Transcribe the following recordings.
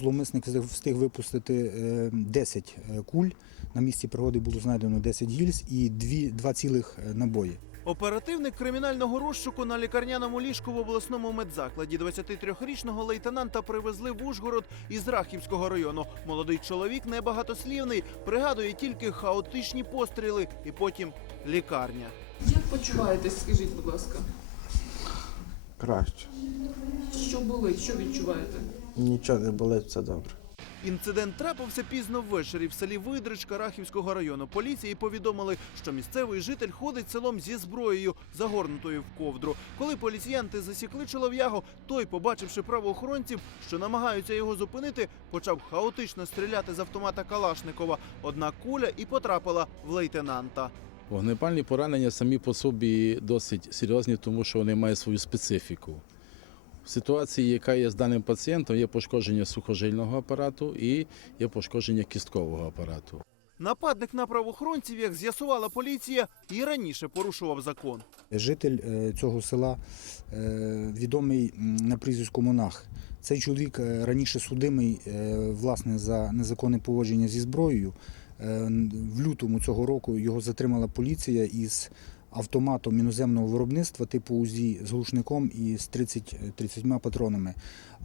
Зловмисник встиг- випустити е, 10 куль. На місці пригоди було знайдено 10 гільз і 2, 2 цілих е, набої. Оперативник кримінального розшуку на лікарняному ліжку в обласному медзакладі 23-річного лейтенанта привезли в Ужгород із Рахівського району. Молодий чоловік небагатослівний, пригадує тільки хаотичні постріли і потім лікарня. Як почуваєтесь, скажіть, будь ласка, Краще. що болить, що відчуваєте? Нічого не болить, все добре. Інцидент трапився пізно ввечері в селі Видричка Рахівського району. Поліції повідомили, що місцевий житель ходить селом зі зброєю, загорнутою в ковдру. Коли поліціянти засікли чолов'ягу, той, побачивши правоохоронців, що намагаються його зупинити, почав хаотично стріляти з автомата Калашникова. Одна куля і потрапила в лейтенанта. Вогнепальні поранення самі по собі досить серйозні, тому що вони мають свою специфіку. В ситуації, яка є з даним пацієнтом, є пошкодження сухожильного апарату і є пошкодження кісткового апарату. Нападник на правоохоронців, як з'ясувала поліція, і раніше порушував закон. Житель е, цього села е, відомий на прізвиську Монах. Цей чоловік е, раніше судимий власне за незаконне поводження зі зброєю. В лютому цього року його затримала поліція із автоматом іноземного виробництва типу УЗІ з глушником і з 30, 30 патронами.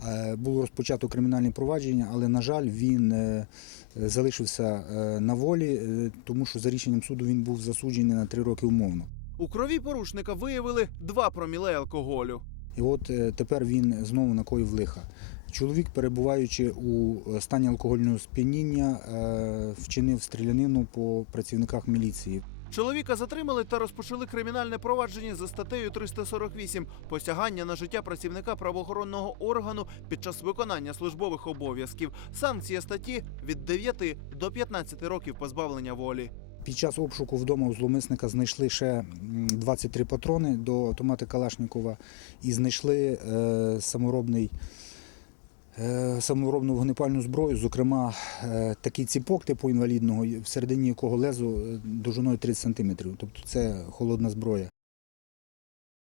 Е, Було розпочато кримінальне провадження, але, на жаль, він е, залишився е, на волі, тому що за рішенням суду він був засуджений на три роки умовно. У крові порушника виявили 2 проміле алкоголю. І от тепер він знову накоїв лиха. Чоловік, перебуваючи у стані алкогольного сп'яніння, вчинив стрілянину по працівниках міліції. Чоловіка затримали та розпочали кримінальне провадження за статтею 348 посягання на життя працівника правоохоронного органу під час виконання службових обов'язків. Санкція статті від 9 до 15 років позбавлення волі. Під час обшуку вдома у зловмисника знайшли ще м, 23 патрони до автомата Калашникова і знайшли е, саморобний. Е, Саморобну вогнепальну зброю, зокрема, е, такий ціпок типу інвалідного, всередині якого лезо е, довжиною 30 см. Тобто це холодна зброя.